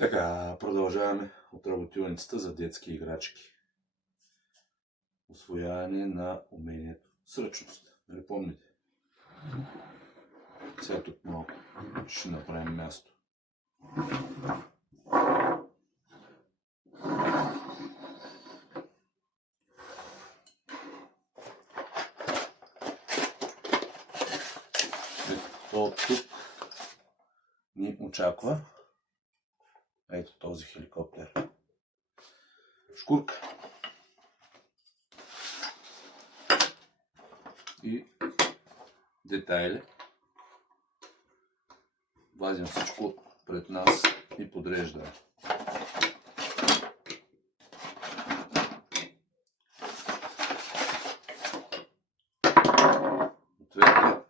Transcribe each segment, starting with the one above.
Така, продължаваме от работилницата за детски играчки. Усвояване на умението с ръчност. Нали помните? Сега тук малко ще направим място. Ето тук ни очаква ето този хеликоптер. Шкурка. И детайли. Вадим всичко пред нас и подреждаме. Отвертка.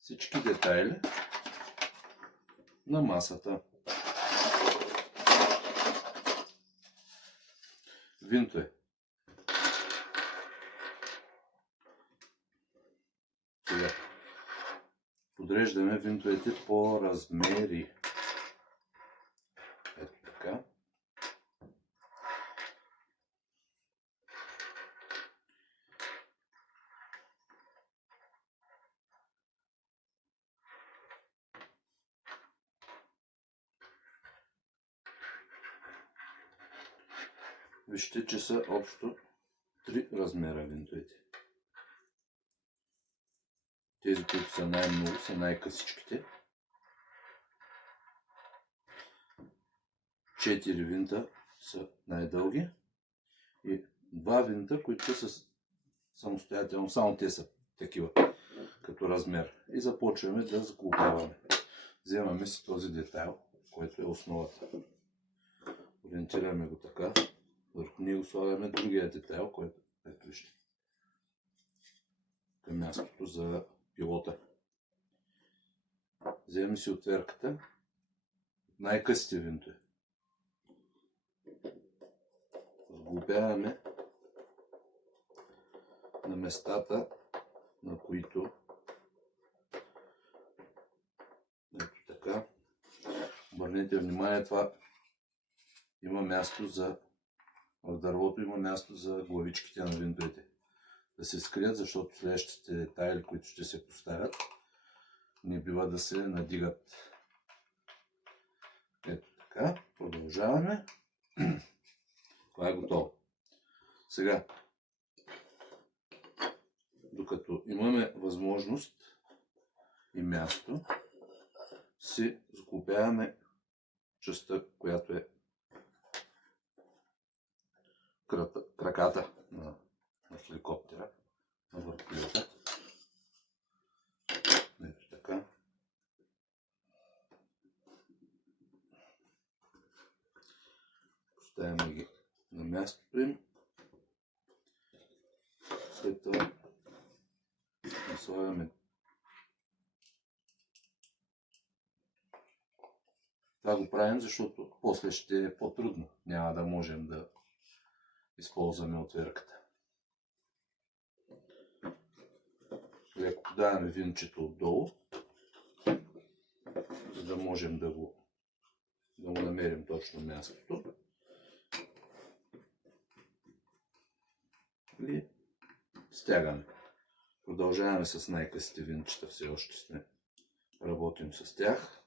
Всички детайли на масата. Винтове. Сега подреждаме винтовете по размери. Ето така. Вижте, че са общо 3 размера винтовете. Тези, които са най-много, са най-късичките. 4 винта са най-дълги и 2 винта, които са самостоятелно, само те са такива като размер. И започваме да сглобяваме. Вземаме си този детайл, който е основата. Ориентираме го така. Върху него слагаме другия детайл, който ето вижте. Към мястото за пилота. Вземем си отверката. Най-късите винтове. Сглобяваме на местата, на които ето така. Обърнете внимание, това има място за в дървото има място за главичките на винтовете да се скрият, защото следващите детайли, които ще се поставят, не бива да се надигат. Ето така, продължаваме. Това е готово. Сега, докато имаме възможност и място, си сглобяваме частта, която е краката на хеликоптера, на върховете. Ето така. Поставяме ги на мястото им. След това наслагаме. Това го правим, защото после ще е по-трудно. Няма да можем да използваме отверката. Леко подаваме винчето отдолу, за да можем да му намерим точно мястото. И стягаме. Продължаваме с най-късите винчета, все още сме. Работим с тях.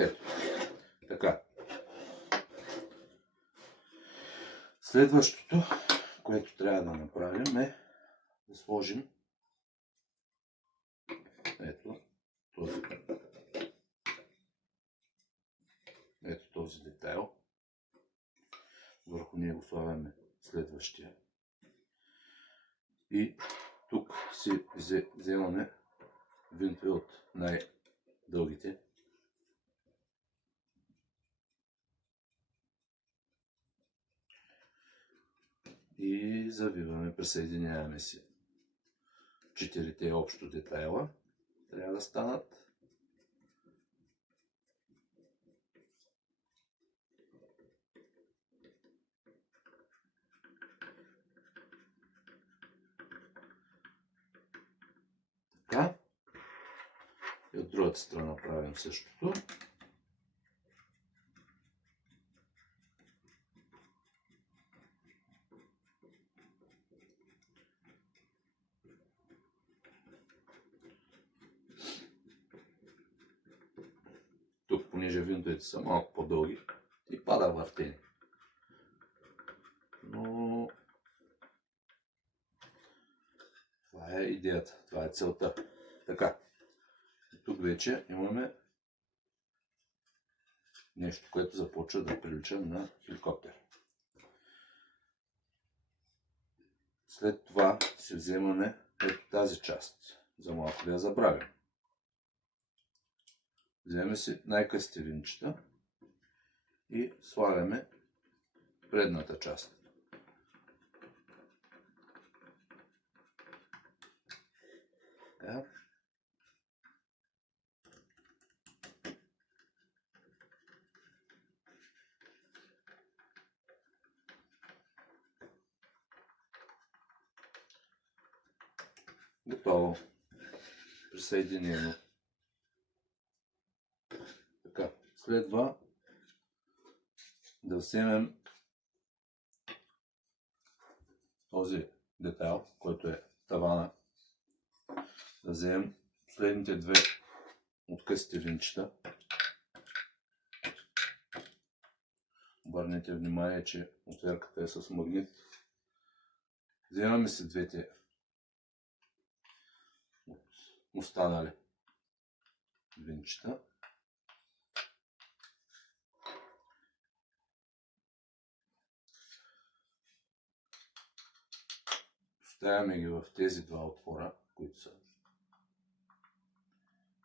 Ето, така. Следващото, което трябва да направим е да сложим ето този детайл. Върху него слагаме следващия. И тук си вземаме винтове от най-дългите. И завиваме, присъединяваме си 4 общо детайла трябва да станат. Така. И от другата страна правим същото. Тук, понеже винтовете са малко по-дълги, и пада въртене. Но това е идеята, това е целта. Така, тук вече имаме нещо, което започва да прилича на хеликоптер. След това си вземаме ето тази част, за малко да я забравим. Вземем си най-късите винчета и слагаме предната част. Така. Готово. Присъединено. Така. Следва да вземем този детайл, който е тавана. Да вземем следните две от късите винчета. Обърнете внимание, че отверката е с магнит. Вземаме си двете от останали винчета. Поставяме ги в тези два отвора, които са.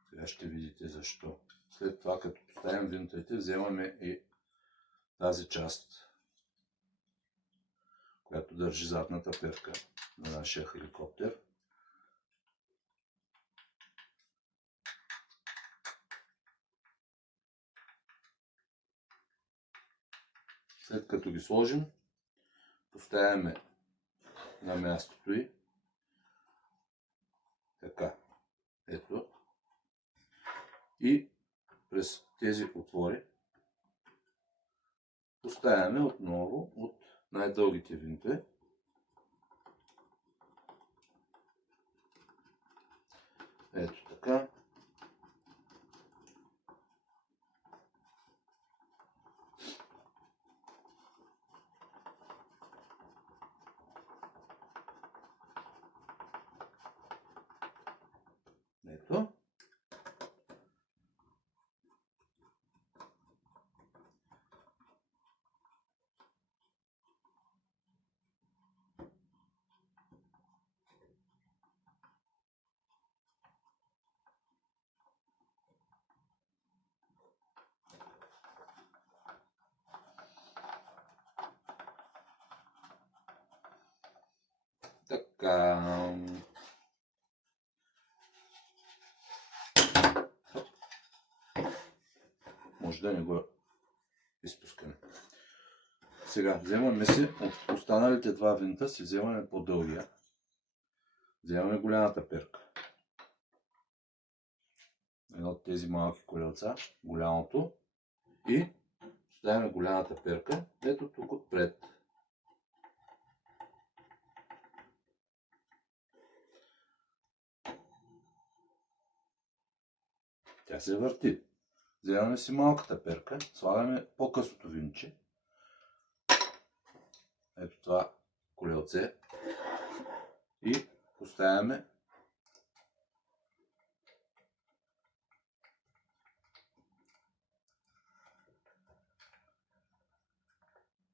Сега ще видите защо. След това, като поставим винтовете, вземаме и тази част, която държи задната перка на нашия хеликоптер. След като ги сложим, поставяме на мястото й. Така. Ето. И през тези отвори поставяме отново от най-дългите винтове. Ето така. Ето. Така. Може да не го изпускаме. Сега вземаме си от останалите два винта, си вземаме по-дългия. Вземаме голямата перка. Едно от тези малки колелца, голямото. И ставяме голямата перка, ето тук отпред. Тя се върти. Вземаме си малката перка, слагаме по-късото винче. Ето това колелце. И поставяме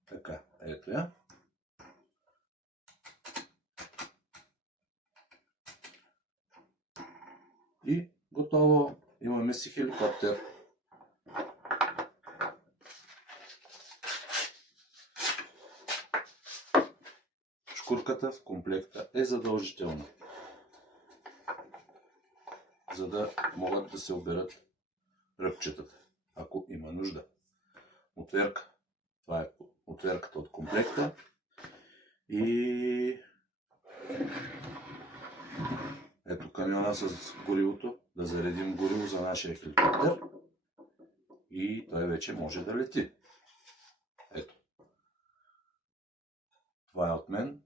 така. Ето я. И готово. Имаме си хеликоптер. Шкурката в комплекта е задължителна. за да могат да се оберат ръбчетата, ако има нужда. Отверка. Това е отверката от комплекта. И ето камиона с горивото, да заредим гориво за нашия хеликоптер и той вече може да лети. Ето. Това е от мен.